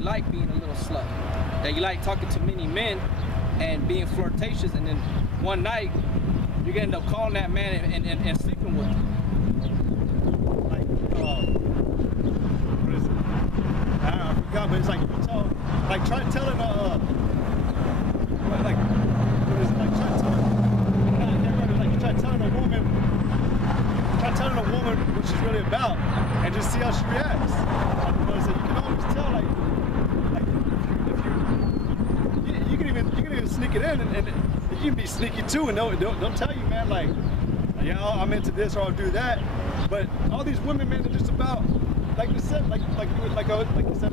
like being a little slut, that you like talking to many men and being flirtatious, and then one night you're gonna end up calling that man and sleeping with him. Like, what is it? I forgot, but it's like, like try telling like, what is it? Like try telling a woman what she's really about, and just see how she reacts. So you can always tell, like if you can even sneak it in, and you can be sneaky too, and they'll tell you, man, like, yeah, I'm into this or I'll do that. But all these women, man, they're just about, like you said, like you said,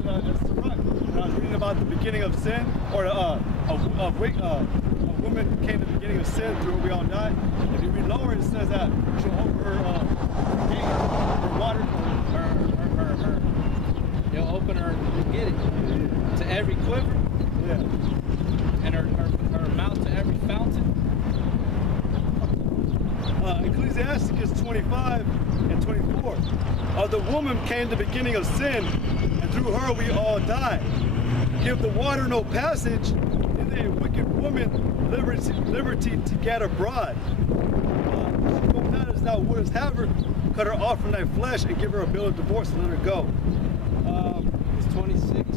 when I was reading about the beginning of sin, or a woman came to the beginning of sin through what we all died. If you read lower, it says that she'll open her water, He'll open her, get it, to every quiver, yeah, and her mouth to every fountain. Ecclesiastes 25 and 24. The woman came to the beginning of sin, and through her we all die. Give the water no passage, and a wicked woman liberty to get abroad. No matters thou wouldst have her, cut her off from thy flesh, and give her a bill of divorce and let her go. It's 26.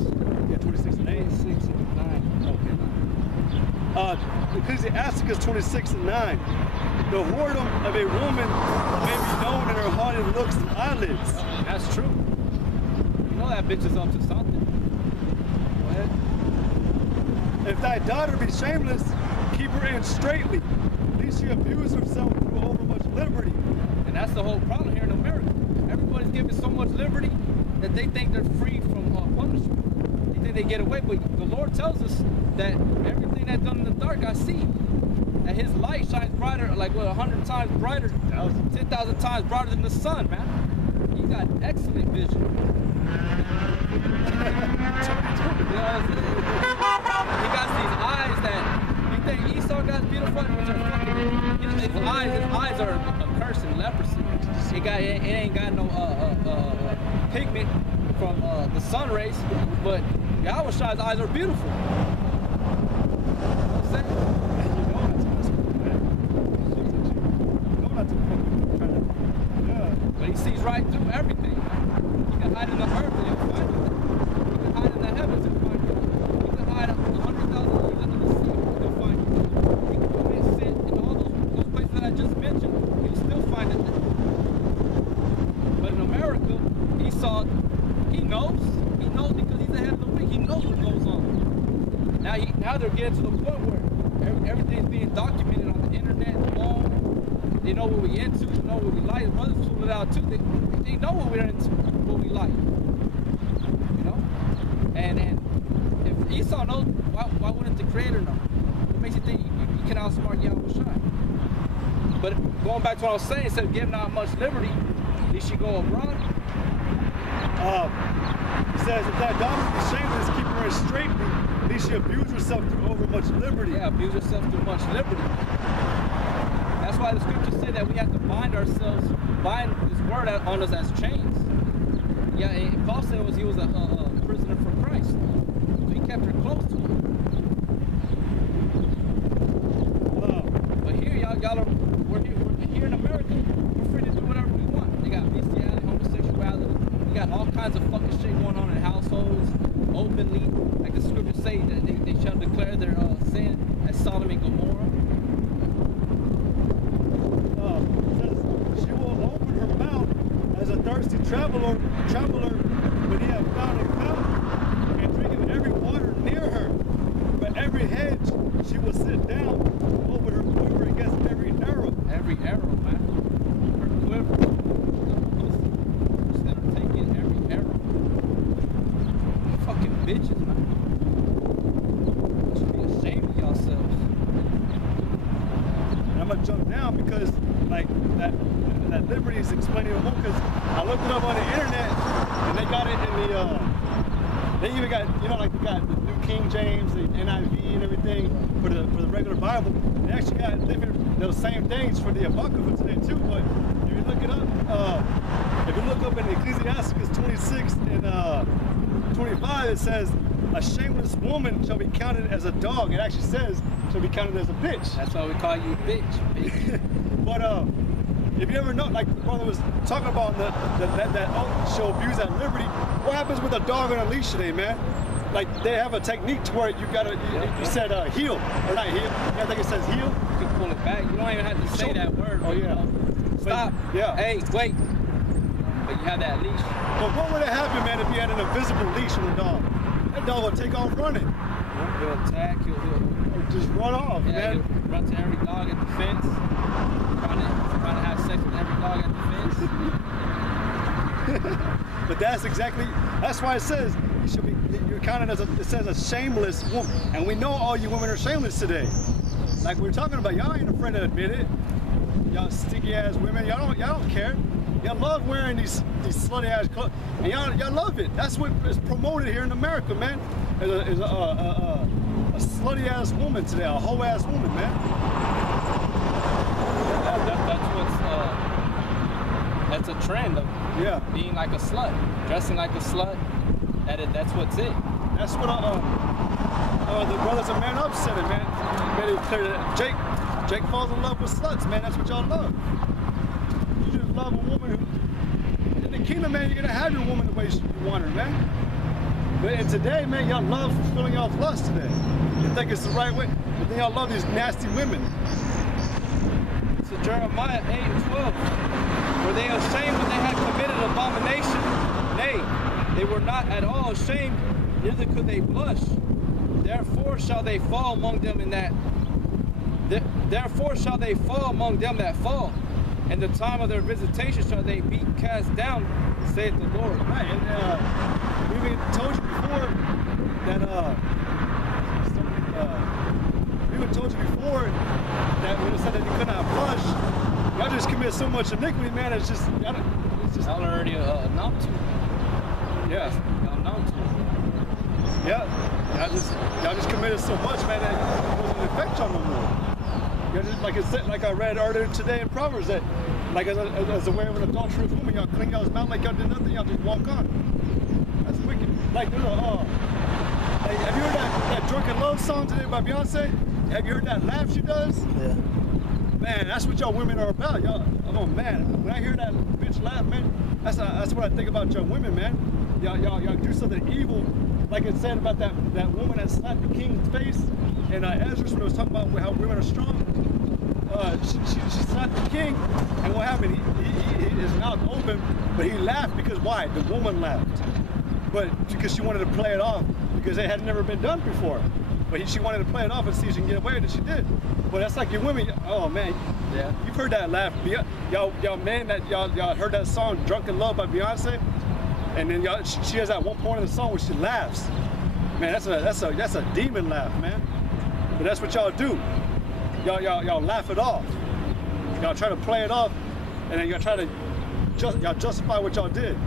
Yeah, 26 and 8. 26 and 9. Okay. Ecclesiastes 26 and 9. The whoredom of a woman may be known in her haunted looks and eyelids. That's true. You know that bitch is up to something. Go ahead. If thy daughter be shameless, keep her in straitly, lest she abuse herself through overmuch liberty. And that's the whole problem here in America. Everybody's given so much liberty that they think they're free from punishment. They think they get away, but the Lord tells us that everything that's done in the dark, I see. That His light shines brighter, like 100 times brighter, 10,000 times brighter than the sun, man. He got excellent vision. He got these eyes that you think Esau got beautiful, which are fucking. His eyes are a curse and leprosy. It ain't got no pigment from the sun rays, but Yahweh's eyes are beautiful. You know what I'm saying? But He sees right through everything. You can hide in the earth and you'll find it. You can hide in the heavens and find it. You can hide 100,000 years under the sea and you'll find it. You can commit sin in all those places that I just mentioned, you'll still find it there. But in America, Esau, he knows because he's ahead of the week. He knows what goes on. Now they're getting to the point where everything's being documented on the internet, phone. They know what we into, they know what we like. Brothers pull it out too. They know what we're into, what we like. You know? And if Esau knows, why wouldn't the Creator know? What makes you think you can outsmart Yahweh Shai? But going back to what I was saying, instead of giving out much liberty, you should go abroad. It says, if thy daughter be shameless, keep her in straitly, lest she abuse herself through overmuch liberty. Yeah, abuse herself through much liberty. That's why the scriptures say that we have to bind His word on us as chains. Yeah, and Paul said he was a prisoner for Christ. So he kept her close to him. But here, we're here in America, we're free to do whatever we want. They got bestiality, homosexuality. We got all kinds of fucking shit going on in households, openly. Like the scriptures say that they shall declare their sin as Sodom and Gomorrah. She will open her mouth as a thirsty traveler when he has found a fountain, and drinketh every water near her. But every hedge she will sit down, open her quiver against every arrow. Every arrow, man. Her quiver. Instead of taking every arrow. Fucking bitches, man. You should be ashamed of yourselves. And I'm gonna jump down because like that liberty is explaining the whole, because I looked it up on the internet and they got it in the they even got, you know, like they got the New King James, the NIV and everything for the regular Bible. They actually got those same things for the Apocrypha today too. But if you look it up, if you look up in Ecclesiastes 26 and 25, 5, it says, a shameless woman shall be counted as a dog. It actually says shall be counted as a bitch. That's why we call you bitch. But if you ever know, like the brother was talking about that show Abuse at Liberty, what happens with a dog on a leash today, man? Like they have a technique to where you gotta, you said heel, or not heel, I think it says heel. You can pull it back. You don't even have to say that word. Oh yeah. Stop. But, yeah. Hey, wait. But you have that leash. But what would have happened, man, if you had an invisible leash on the dog? That dog would take off running. He'll attack, he'll just run off, yeah, man. He'll run to every dog at the fence. Trying to have sex with every dog at the fence. But that's why it says you should be, you're counted as it says a shameless woman. And we know all you women are shameless today. Like we're talking about, y'all ain't afraid to admit it. Y'all sticky ass women, y'all don't care. Y'all love wearing these slutty ass clothes, and y'all love it. That's what is promoted here in America, man. Is a slutty ass woman today, a hoe ass woman, man. That's a trend of being like a slut, dressing like a slut. That's what's it. That's what the brothers of Man Up said it, man. Made it clear that Jake falls in love with sluts, man. That's what y'all love. You just love a woman who, in the kingdom, man, you're gonna have your woman the way you want her, man. But today, man, y'all love fulfilling y'all's lust today. You think it's the right way, but then y'all love these nasty women. So Jeremiah 8:12, were they ashamed when they had committed abomination? Nay, they were not at all ashamed, neither could they blush. Therefore shall they fall among them in that. Therefore shall they fall among them that fall. In the time of their visitation shall they be cast down, saith the Lord. Right, and we told you before that when it said that you could not blush, y'all just commit so much iniquity, man. It's just y'all already numb to. Yeah, y'all numb to. Yeah, y'all just committed so much, man, that it doesn't affect y'all no more. Just like I read earlier today in Proverbs, that like as a way of an adulterous woman, y'all clean y'all's mouth like y'all did nothing, y'all just walk on. That's wicked. Like there's like, have you heard that Drunken Love song today by Beyonce? Have you heard that laugh she does? Yeah. Man, that's what y'all women are about. Y'all, oh man, when I hear that bitch laugh, man, that's what I think about y'all women, man. Y'all do something evil, like it said about that woman that slapped the king's face. And Ezra, when it was talking about how women are strong, she slapped the king, and what happened? His mouth opened, but he laughed because why? The woman laughed, but because she wanted to play it off because it had never been done before. But she wanted to play it off and see if she can get away with it. She did. But that's like your women. Oh man, yeah. You've heard that laugh, y'all man. That y'all heard that song "Drunken Love" by Beyonce, and then she has that one point in the song where she laughs. Man, that's a demon laugh, man. But that's what y'all do. Y'all laugh it off. Y'all try to play it off, and then y'all try to y'all justify what y'all did,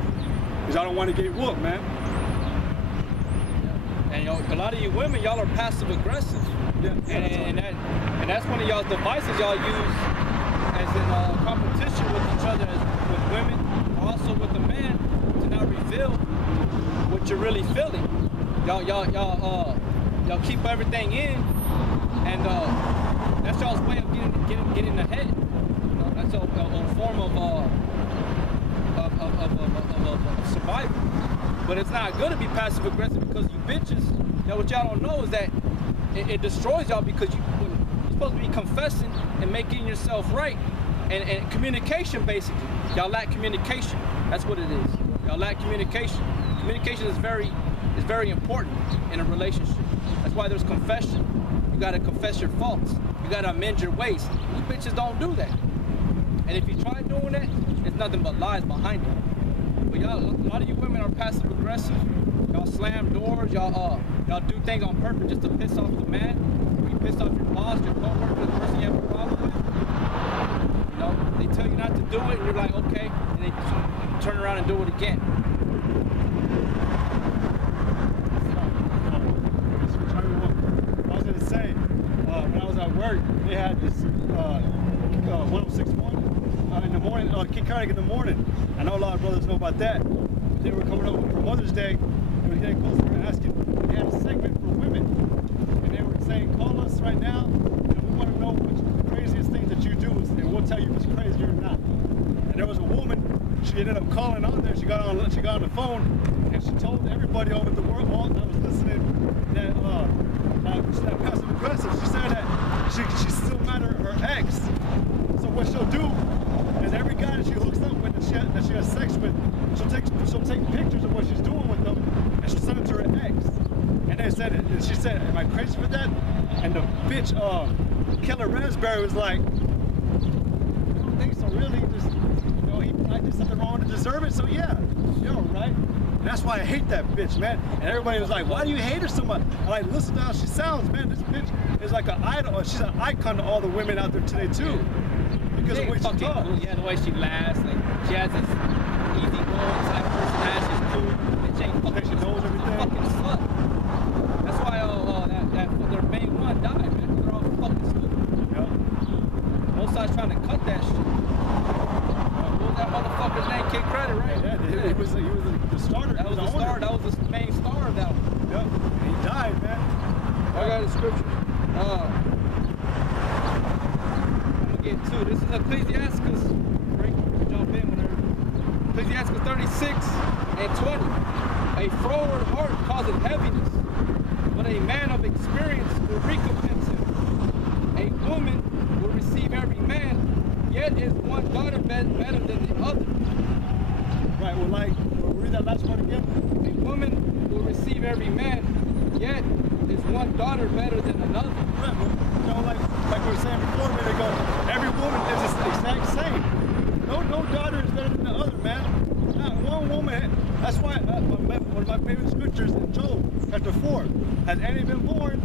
because y'all don't want to get whooped, man. And a lot of you women, y'all are passive aggressive. Yeah. And that's one of y'all's devices y'all use as in competition with each other, with women, also with the man, to not reveal what you're really feeling. Y'all keep everything in, and that's y'all's way of getting ahead. You know, that's a form of survival. But it's not good to be passive aggressive, because you bitches, what y'all don't know is that it destroys y'all, because you're supposed to be confessing and making yourself right, and communication, basically. Y'all lack communication. That's what it is. Y'all lack communication. Communication is very important in a relationship. That's why there's confession. You gotta confess your faults. You gotta amend your ways. You bitches don't do that. And if you try doing that, it's nothing but lies behind it. But y'all, a lot of you women are passive aggressive. Y'all slam doors. Y'all do things on purpose just to piss off the man. Or you piss off your boss, your coworker, the person you have a problem with. You know, they tell you not to do it, and you're like, okay, and they turn around and do it again. I was gonna say, when I was at work, they had this 1061 in the morning, King Cardigan in the morning. I know a lot of brothers know about that. They were coming up for Mother's Day. They were getting closer, and she ended up calling on there. She got on the phone, and she told everybody over the world that was listening that that passive aggressive. She said that she's still mad at her ex. So what she'll do is every guy that she hooks up with that she has sex with, she'll take pictures of what she's doing with them, and she'll send it to her ex. And she said, "Am I crazy for that?" And the bitch, Killer Raspberry, was like, "I don't think so, really. Just, I did something wrong to deserve it, so yeah, you're all right." And that's why I hate that bitch, man. And everybody was like, "Why do you hate her so much?" I'm like, listen to how she sounds, man. This bitch is like an idol. She's an icon to all the women out there today too, because of the way she talks. Cool. Yeah, the way she laughs, like she has this easy-going type personality. She's cool. And she ain't fucking, she knows everything. Fucking slut. That's why their main one died, man. They're all fucking stupid. Yeah. Both sides trying to cut that shit. What was that motherfucker's name? Kid Credit, right? Yeah, he was the starter. That was the star. That was the main star of that one. Yep. And he died, man. I got a scripture. I'm gonna get two. This is Ecclesiastes. Break. Jump in whenever. Ecclesiastes 36 and 20. A froward heart causes heaviness, but a man of experience will recompense him. A woman will receive every man, yet is one daughter better than the other. Right, well, like, read that last part again. A woman will receive every man, yet is one daughter better than another. Right, well, you know, like we were saying before a minute ago, every woman is the exact same. No daughter is better than the other, man. Not one woman. That's why one of my favorite scriptures in Job, chapter 4, has any been born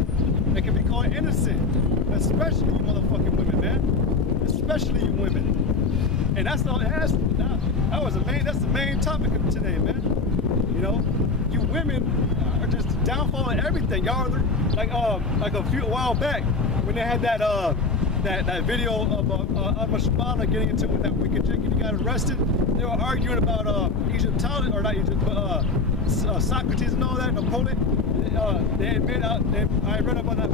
that can be called innocent, especially you motherfucking women, man. Especially you women. And that's that's the main topic of today, man. You know, you women are just the downfall of everything. Y'all are like a while back when they had that video of Alma Shabana getting into with that wicked chick and he got arrested. They were arguing about Egyptology, or not Egypt, but Socrates and all that, Napoleon. I read up on that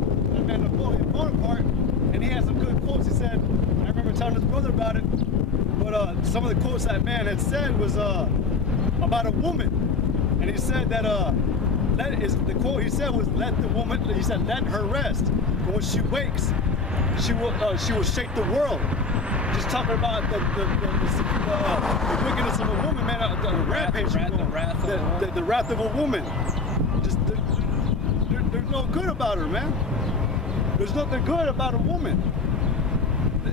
man Napoleon Bonaparte, and he had some good quotes. He said, I remember telling his brother about it, but some of the quotes that man had said was about a woman. And he said that the quote he said was, let her rest. But when she wakes, she will shake the world. Just talking about the wickedness of a woman, man, the rampage, the wrath of a woman. Just there's no good about her, man. There's nothing good about a woman.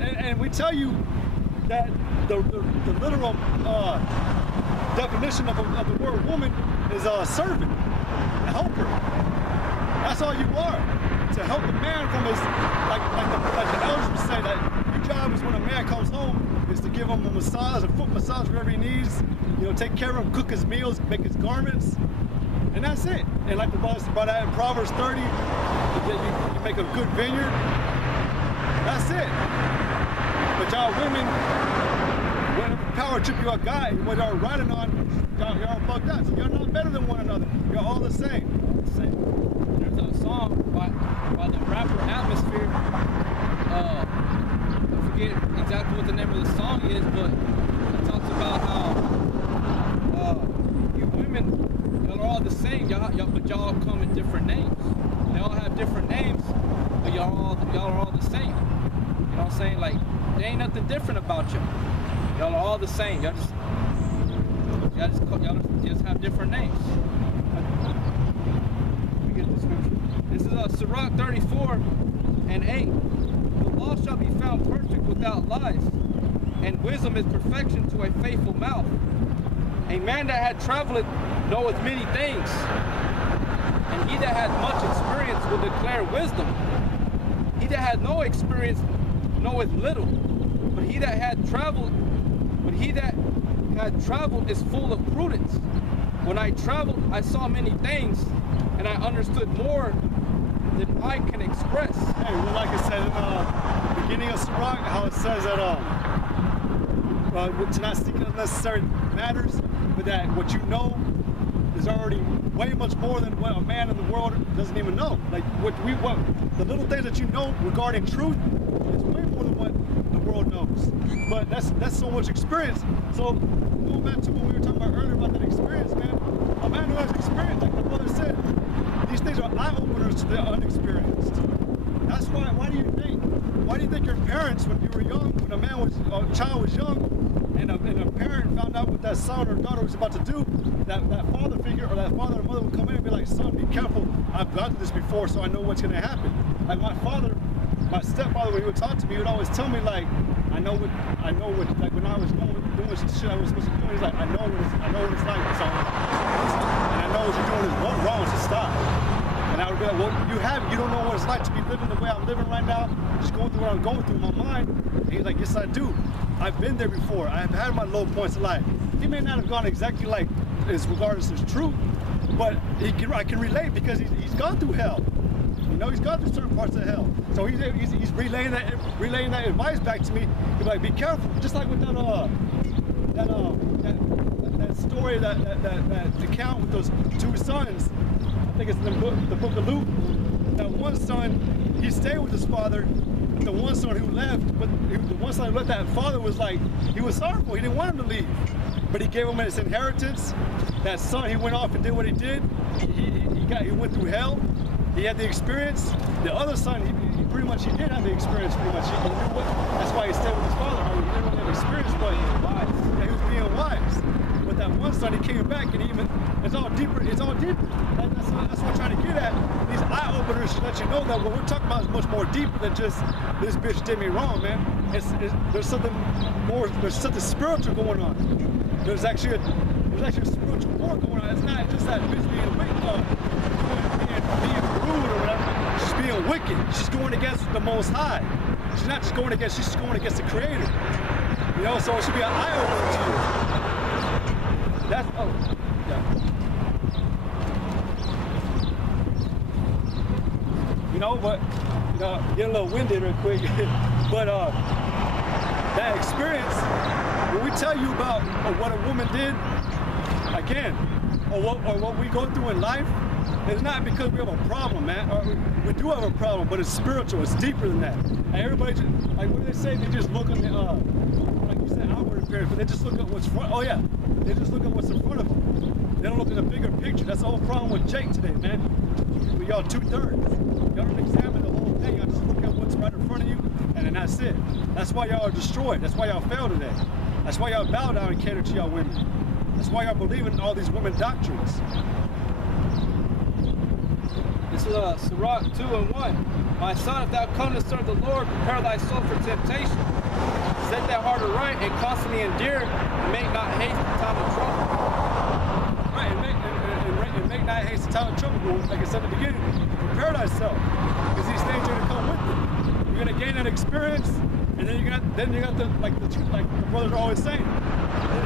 And we tell you that the literal definition of the word woman is a servant, a helper. That's all you are. To help the man from his, like the elders would say, that your job is when a man comes home is to give him a massage, a foot massage wherever he needs, you know, take care of him, cook his meals, make his garments, and that's it. And like the boss brought out in Proverbs 30, you make a good vineyard, that's it. But y'all women, whatever power trip y'all got, what y'all riding on, y'all bugged out. So you're not better than one another. You're all the same. There's a song by the rapper Atmosphere. I forget exactly what the name of the song is, but it talks about how you women, y'all are all the same, but y'all come in different names. They all have different names, but y'all are all the same. You know what I'm saying? Like, there ain't nothing different about y'all. Y'all are all the same. Y'all just have different names. This is Sirach 34 and 8. The law shall be found perfect without lies, and wisdom is perfection to a faithful mouth. A man that had traveled knoweth many things, and he that hath much experience will declare wisdom. He that hath no experience knoweth little, but he that had traveled is full of prudence. When I traveled, I saw many things, and I understood more than I can express. Hey, well, like I said in the beginning of Sirach, how it says that to not seek unnecessary matters, but that what you know is already way much more than what a man in the world doesn't even know. Like what the little things that you know regarding truth is way more than what the world knows. But that's so much experience. So going back to what we were talking about earlier about that experience, man. A man who has experience, like my brother said, these things are eye-openers to the unexperienced. That's why do you think your parents, when you were young, when a child was young, and a parent found out what that son or daughter was about to do, that father figure or that father or mother would come in and be like, son, be careful, I've gone through this before, so I know what's gonna happen. Like my stepfather, when he would talk to me, he would always tell me like, I know what, like when I was doing some shit I was supposed to do, he's like, I know what it's like, son. And I know what you're doing is wrong, so stop. And I would be like, well, you don't know what it's like to be living the way I'm living right now, just going through what I'm going through in my mind. And he's like, yes, I do. I've been there before. I've had my low points in life. He may not have gone exactly like as regardless as true, but I can relate because he's gone through hell. You know, he's gone through certain parts of hell. So he's relaying that advice back to me. He'd be like, be careful. Just like with that story, that account with those two sons. I think it's in the book of Luke. That one son, he stayed with his father. But the one son who left, that father was like, he was sorrowful. He didn't want him to leave. But he gave him his inheritance. That son, he went off and did what he did. He went through hell. He had the experience. The other son, he did have the experience pretty much. He knew what, that's why he stayed with his father. He didn't really have experience, but he was being wise. But that one son, he came back and it's all deeper. That's what I'm trying to get at. These eye openers should let you know that what we're talking about is much more deeper than just this bitch did me wrong, man. There's something more. There's something spiritual going on. There's actually a spiritual war going on. It's not just that bitch being rude or whatever. She's being wicked. She's going against the Most High. She's not just going against. She's just going against the Creator. You know, so it should be an eye opener to you. That's yeah. You know, but get a little winded real quick. But that experience, when we tell you about what a woman did, again, or what we go through in life, it's not because we have a problem, man. We do have a problem, but it's spiritual. It's deeper than that. And everybody just, like, what do they say? They just look at the, like you said, outward appearance, but they just look at what's front. Oh yeah, they just look at what's in front of them. They don't look at the bigger picture. That's the whole problem with Jake today, man. But y'all 2/3. Y'all don't examine the whole thing. Y'all just look at what's right in front of you, and then that's it. That's why y'all are destroyed. That's why y'all fail today. That's why y'all bow down and cater to y'all women. That's why y'all believe in all these women doctrines. This is Sirach 2:1. My son, if thou come to serve the Lord, prepare thy soul for temptation. Set thy heart aright and constantly endure, and make not haste the time of trouble. Right, and make not haste the time of trouble. Like I said at the beginning, prepare thyself, because these things are gonna come with it. You're gonna gain that experience, and then you got the truth, like the brothers are always saying.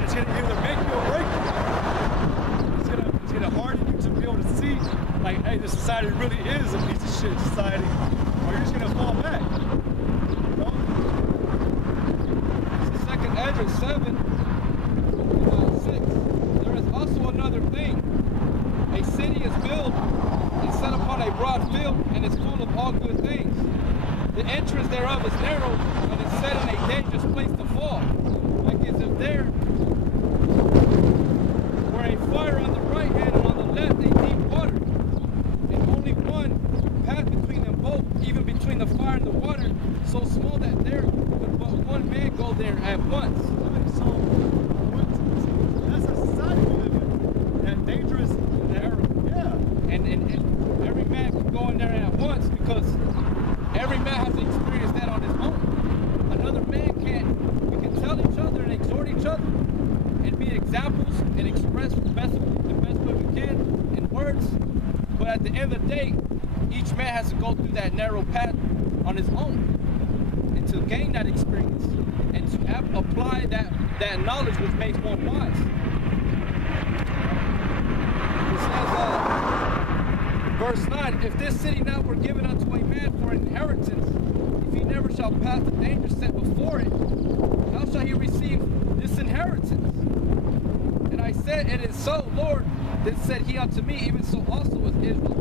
It's gonna either make you or break you. It's gonna harden you to be able to see, like, hey, this society really is a piece of shit society, or you're just gonna fall back. You know? It's the second Ezra 7, 6. There is also another thing. A city is built and set upon a broad field, and is full of all good things. The entrance thereof is narrow, and is set in a dangerous place to fall. Like as if there were a fire on the right hand and on the left a deep water, and only one path between them both, even between the fire and the water, so small that there could but one man go there at once. So that's a society we live in. That dangerous and narrow. Yeah. And every man can go in there at once, because every man has experienced that on his own. Another man can't. We can tell each other and exhort each other and be examples and express the best way we can in words. But at the end of the day, each man has to go through that narrow path on his own, and to gain that experience and to apply that knowledge which makes one wise. It says, verse 9, if this city now were given unto a man for inheritance, if he never shall pass the danger set before it, how shall he receive this inheritance? And I said, it is so, Lord. Then said he unto me, even so also was Israel